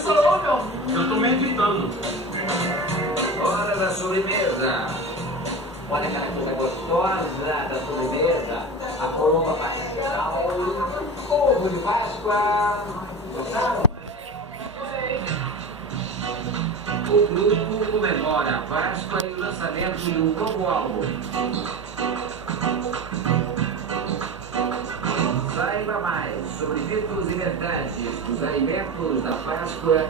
começou, meu. Eu tô meditando. Hora da sobremesa. Olha aquela coisa gostosa da sobremesa. A coroa pascal, ovo de Páscoa. Gostaram? O grupo comemora a Páscoa e o lançamento de um novo álbum. Saiba mais sobre mitos e verdades dos alimentos da Páscoa